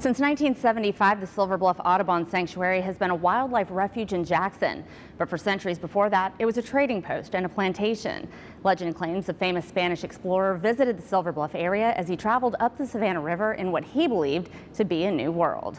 Since 1975, the Silver Bluff Audubon Sanctuary has been a wildlife refuge in Jackson. But for centuries before that, it was a trading post and a plantation. Legend claims a famous Spanish explorer visited the Silver Bluff area as he traveled up the Savannah River in what he believed to be a new world.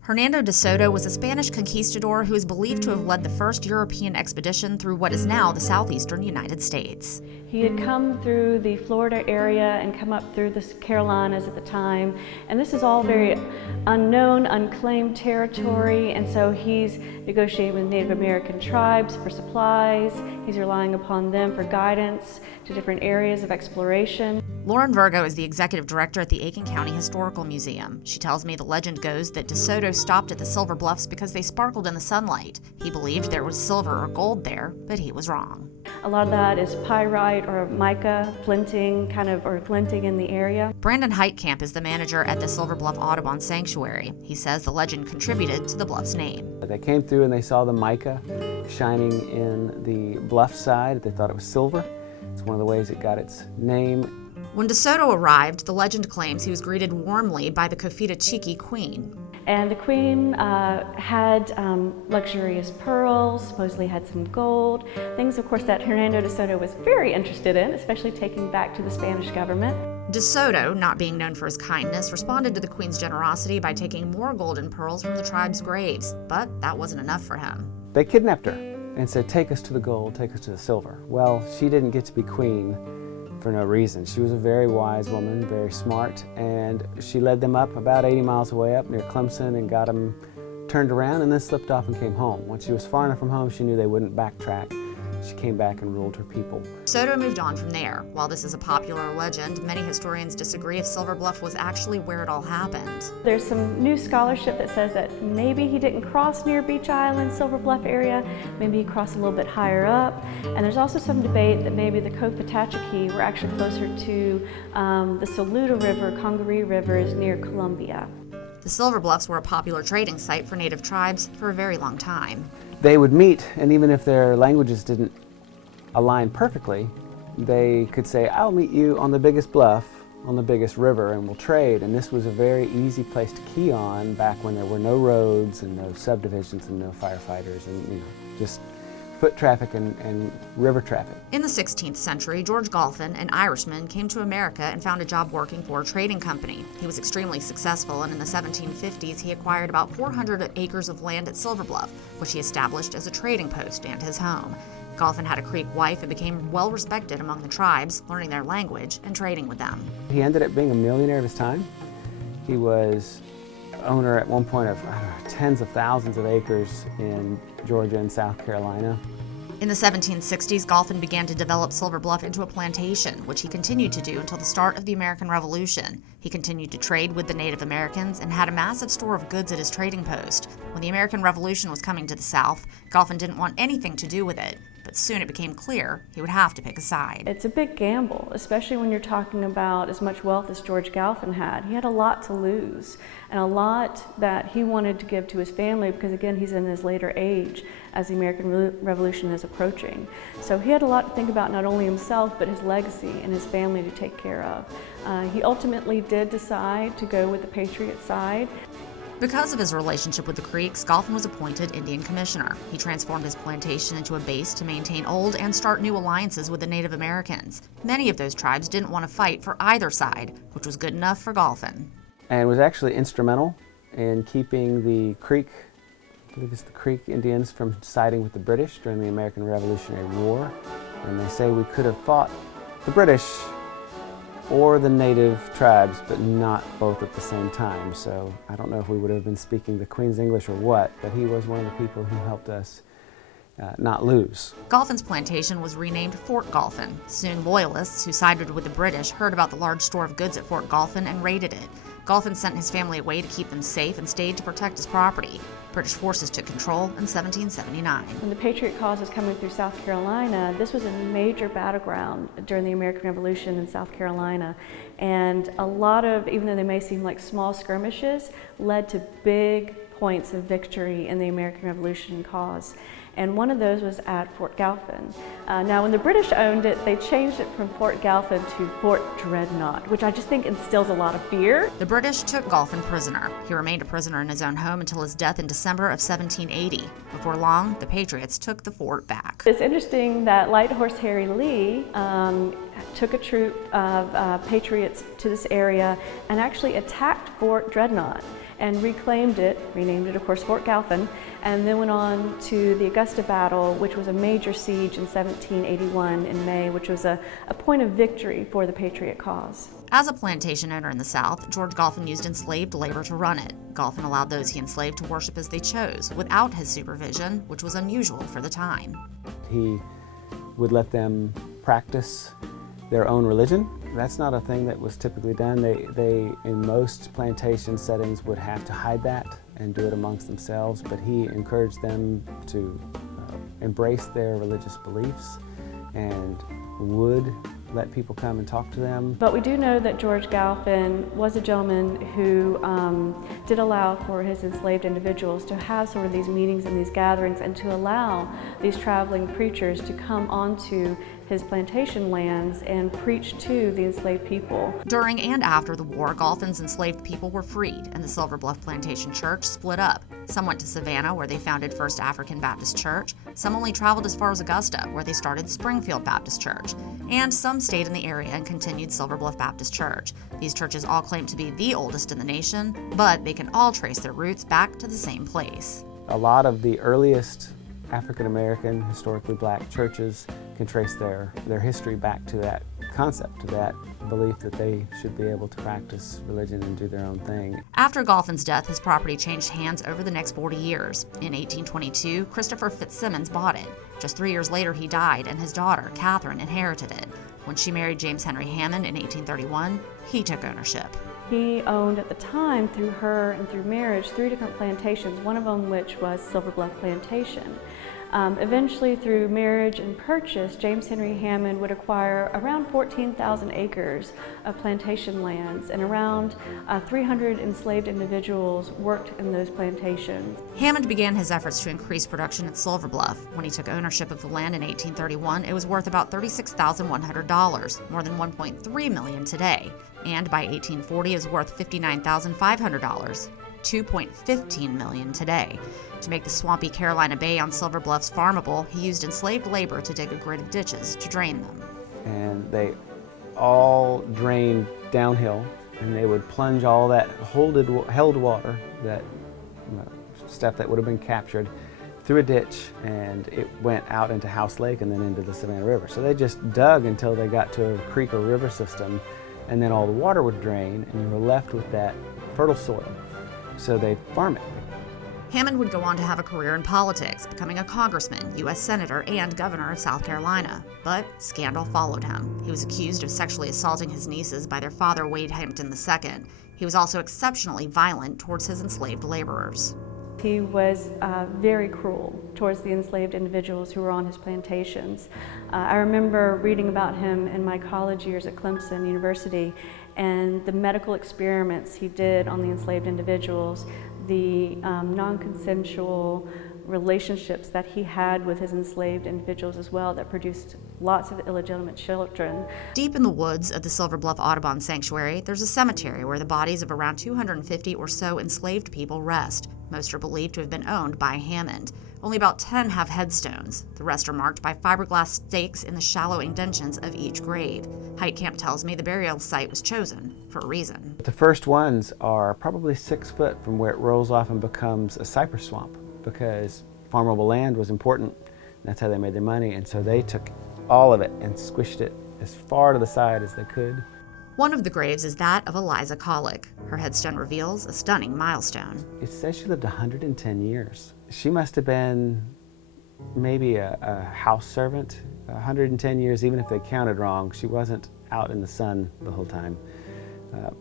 Hernando de Soto was a Spanish conquistador who is believed to have led the first European expedition through what is now the southeastern United States. He had come through the Florida area and come up through the Carolinas at the time, and this is all very unknown, unclaimed territory, and so he's negotiating with Native American tribes for supplies. He's relying upon them for guidance to different areas of exploration. Lauren Virgo is the executive director at the Aiken County Historical Museum. She tells me the legend goes that De Soto stopped at the Silver Bluffs because they sparkled in the sunlight. He believed there was silver or gold there, but he was wrong. A lot of that is pyrite or mica, flinting in the area. Brandon Heitkamp is the manager at the Silver Bluff Audubon Sanctuary. He says the legend contributed to the bluff's name. They came through and they saw the mica shining in the bluff side. They thought it was silver. It's one of the ways it got its name. When De Soto arrived, the legend claims he was greeted warmly by the Cofita Chiqui queen. And the queen had luxurious pearls, supposedly had some gold, things of course that Hernando de Soto was very interested in, especially taking back to the Spanish government. De Soto, not being known for his kindness, responded to the queen's generosity by taking more gold and pearls from the tribe's graves, but that wasn't enough for him. They kidnapped her and said, "Take us to the gold, take us to the silver." Well, she didn't get to be queen for no reason. She was a very wise woman, very smart, and she led them up about 80 miles away up near Clemson and got them turned around and then slipped off and came home. Once she was far enough from home, she knew they wouldn't backtrack. She came back and ruled her people. Soto moved on from there. While this is a popular legend, many historians disagree if Silver Bluff was actually where it all happened. There's some new scholarship that says that maybe he didn't cross near Beach Island, Silver Bluff area, maybe he crossed a little bit higher up. And there's also some debate that maybe the Cofita were actually closer to the Saluda River, Congaree Rivers near Columbia. The Silver Bluffs were a popular trading site for Native tribes for a very long time. They would meet, and even if their languages didn't align perfectly, they could say, "I'll meet you on the biggest bluff, on the biggest river, and we'll trade." And this was a very easy place to key on back when there were no roads and no subdivisions and no firefighters and just foot traffic and river traffic. In the 16th century, George Golphin, an Irishman, came to America and found a job working for a trading company. He was extremely successful, and in the 1750s, he acquired about 400 acres of land at Silver Bluff, which he established as a trading post and his home. Golphin had a Creek wife and became well respected among the tribes, learning their language and trading with them. He ended up being a millionaire of his time. He was owner at one point of tens of thousands of acres in Georgia and South Carolina. In the 1760s, Golphin began to develop Silver Bluff into a plantation, which he continued to do until the start of the American Revolution. He continued to trade with the Native Americans and had a massive store of goods at his trading post. When the American Revolution was coming to the South, Golphin didn't want anything to do with it, but soon it became clear he would have to pick a side. It's a big gamble, especially when you're talking about as much wealth as George Golphin had. He had a lot to lose and a lot that he wanted to give to his family because, again, he's in his later age as the American Revolution is approaching. So he had a lot to think about, not only himself, but his legacy and his family to take care of. He ultimately did decide to go with the Patriot side. Because of his relationship with the Creeks, Golphin was appointed Indian Commissioner. He transformed his plantation into a base to maintain old and start new alliances with the Native Americans. Many of those tribes didn't want to fight for either side, which was good enough for Golphin. And was actually instrumental in keeping the Creek, I believe it's the Creek Indians, from siding with the British during the American Revolutionary War. And they say we could have fought the British or the native tribes, but not both at the same time. So I don't know if we would have been speaking the Queen's English or what, but he was one of the people who helped us not lose. Golphin's plantation was renamed Fort Golphin. Soon Loyalists who sided with the British heard about the large store of goods at Fort Golphin and raided it. Golphin sent his family away to keep them safe and stayed to protect his property. British forces took control in 1779. When the Patriot cause was coming through South Carolina, this was a major battleground during the American Revolution in South Carolina. And a lot of, even though they may seem like small skirmishes, led to big points of victory in the American Revolution cause. and one of those was at Fort Galphin. Now, when the British owned it, they changed it from Fort Galphin to Fort Dreadnought, which I just think instills a lot of fear. The British took Galphin prisoner. He remained a prisoner in his own home until his death in December of 1780. Before long, the Patriots took the fort back. It's interesting that Light Horse Harry Lee took a troop of Patriots to this area and actually attacked Fort Dreadnought and reclaimed it, renamed it of course Fort Galphin, and then went on to the Augusta Battle, which was a major siege in 1781 in May, which was a point of victory for the Patriot cause. As a plantation owner in the South, George Galphin used enslaved labor to run it. Galphin allowed those he enslaved to worship as they chose, without his supervision, which was unusual for the time. He would let them practice their own religion. That's not a thing that was typically done. They in most plantation settings would have to hide that and do it amongst themselves, but he encouraged them to embrace their religious beliefs and would let people come and talk to them. But we do know that George Galphin was a gentleman who did allow for his enslaved individuals to have sort of these meetings and these gatherings, and to allow these traveling preachers to come onto his plantation lands and preach to the enslaved people. During and after the war, Galphin's enslaved people were freed, and the Silver Bluff Plantation Church split up. Some went to Savannah, where they founded First African Baptist Church. Some only traveled as far as Augusta, where they started Springfield Baptist Church. And some stayed in the area and continued Silver Bluff Baptist Church. These churches all claim to be the oldest in the nation, but they can all trace their roots back to the same place. A lot of the earliest African American, historically black churches can trace their history back to that concept, to that belief that they should be able to practice religion and do their own thing. After Galphin's death, his property changed hands over the next 40 years. In 1822, Christopher Fitzsimmons bought it. Just 3 years later, he died, and his daughter, Catherine, inherited it. When she married James Henry Hammond in 1831, he took ownership. He owned at the time, through her and through marriage, 3 different plantations, one of them which was Silver Bluff Plantation. Eventually, through marriage and purchase, James Henry Hammond would acquire around 14,000 acres of plantation lands, and around 300 enslaved individuals worked in those plantations. Hammond began his efforts to increase production at Silver Bluff. When he took ownership of the land in 1831, it was worth about $36,100, more than $1.3 million today. And by 1840, it was worth $59,500. $2.15 million today. To make the swampy Carolina Bay on Silver Bluffs farmable, he used enslaved labor to dig a grid of ditches to drain them. And they all drained downhill, and they would plunge all that held water, that stuff that would have been captured, through a ditch, and it went out into House Lake and then into the Savannah River. So they just dug until they got to a creek or river system, and then all the water would drain, and you were left with that fertile soil. So they'd farm it. Hammond would go on to have a career in politics, becoming a congressman, U.S. senator, and governor of South Carolina. But scandal followed him. He was accused of sexually assaulting his nieces by their father, Wade Hampton II. He was also exceptionally violent towards his enslaved laborers. He was very cruel towards the enslaved individuals who were on his plantations. I remember reading about him in my college years at Clemson University, and the medical experiments he did on the enslaved individuals, the non-consensual relationships that he had with his enslaved individuals as well, that produced lots of illegitimate children. Deep in the woods of the Silver Bluff Audubon Sanctuary, there's a cemetery where the bodies of around 250 or so enslaved people rest. Most are believed to have been owned by Hammond. Only about 10 have headstones. The rest are marked by fiberglass stakes in the shallow indentions of each grave. Heitkamp tells me the burial site was chosen for a reason. The first ones are probably 6 foot from where it rolls off and becomes a cypress swamp, because farmable land was important. That's how they made their money, and so they took all of it and squished it as far to the side as they could. One of the graves is that of Eliza Colick. Her headstone reveals a stunning milestone. It says she lived 110 years. She must have been maybe a house servant. 110 years, even if they counted wrong. She wasn't out in the sun the whole time.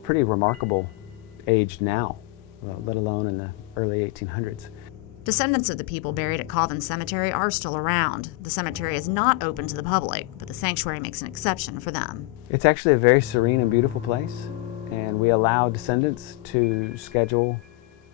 Pretty remarkable age now, let alone in the early 1800s. Descendants of the people buried at Colvin Cemetery are still around. The cemetery is not open to the public, but the sanctuary makes an exception for them. It's actually a very serene and beautiful place, and we allow descendants to schedule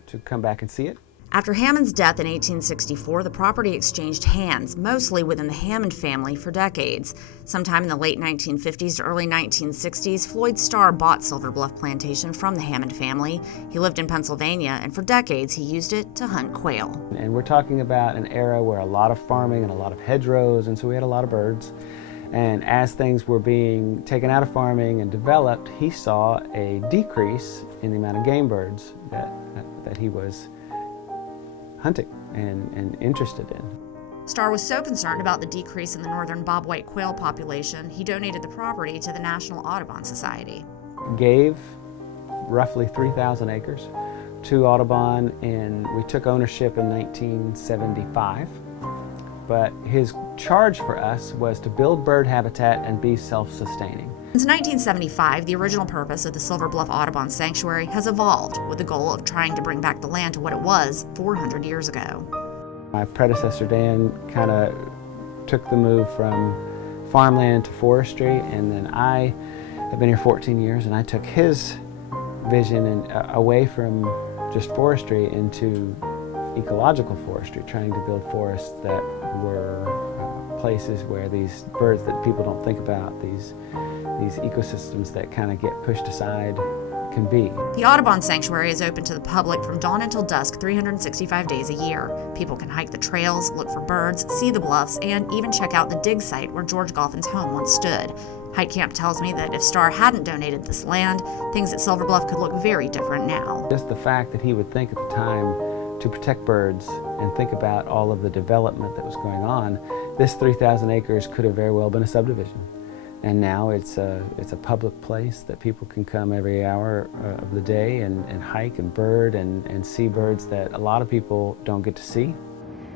to come back and see it. After Hammond's death in 1864, the property exchanged hands, mostly within the Hammond family, for decades. Sometime in the late 1950s to early 1960s, Floyd Starr bought Silver Bluff Plantation from the Hammond family. He lived in Pennsylvania, and for decades he used it to hunt quail. And we're talking about an era where a lot of farming and a lot of hedgerows, and so we had a lot of birds. And as things were being taken out of farming and developed, he saw a decrease in the amount of game birds that he was hunting and interested in. Starr was so concerned about the decrease in the northern bobwhite quail population, he donated the property to the National Audubon Society. Gave roughly 3,000 acres to Audubon, and we took ownership in 1975. But his charge for us was to build bird habitat and be self-sustaining. Since 1975, the original purpose of the Silver Bluff Audubon Sanctuary has evolved with the goal of trying to bring back the land to what it was 400 years ago. My predecessor, Dan, kind of took the move from farmland to forestry, and then I have been here 14 years, and I took his vision and away from just forestry into ecological forestry, trying to build forests that were places where these birds that people don't think about, these ecosystems that kind of get pushed aside, can be. The Audubon Sanctuary is open to the public from dawn until dusk 365 days a year. People can hike the trails, look for birds, see the bluffs, and even check out the dig site where George Golphin's home once stood. Hike Camp tells me that if Starr hadn't donated this land, things at Silver Bluff could look very different now. Just the fact that he would think at the time to protect birds and think about all of the development that was going on, this 3,000 acres could have very well been a subdivision. And now it's a public place that people can come every hour of the day and hike and bird and see birds that a lot of people don't get to see.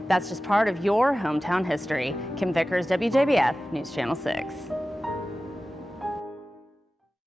That's just part of your hometown history. Kim Vickers, WJBF News Channel 6.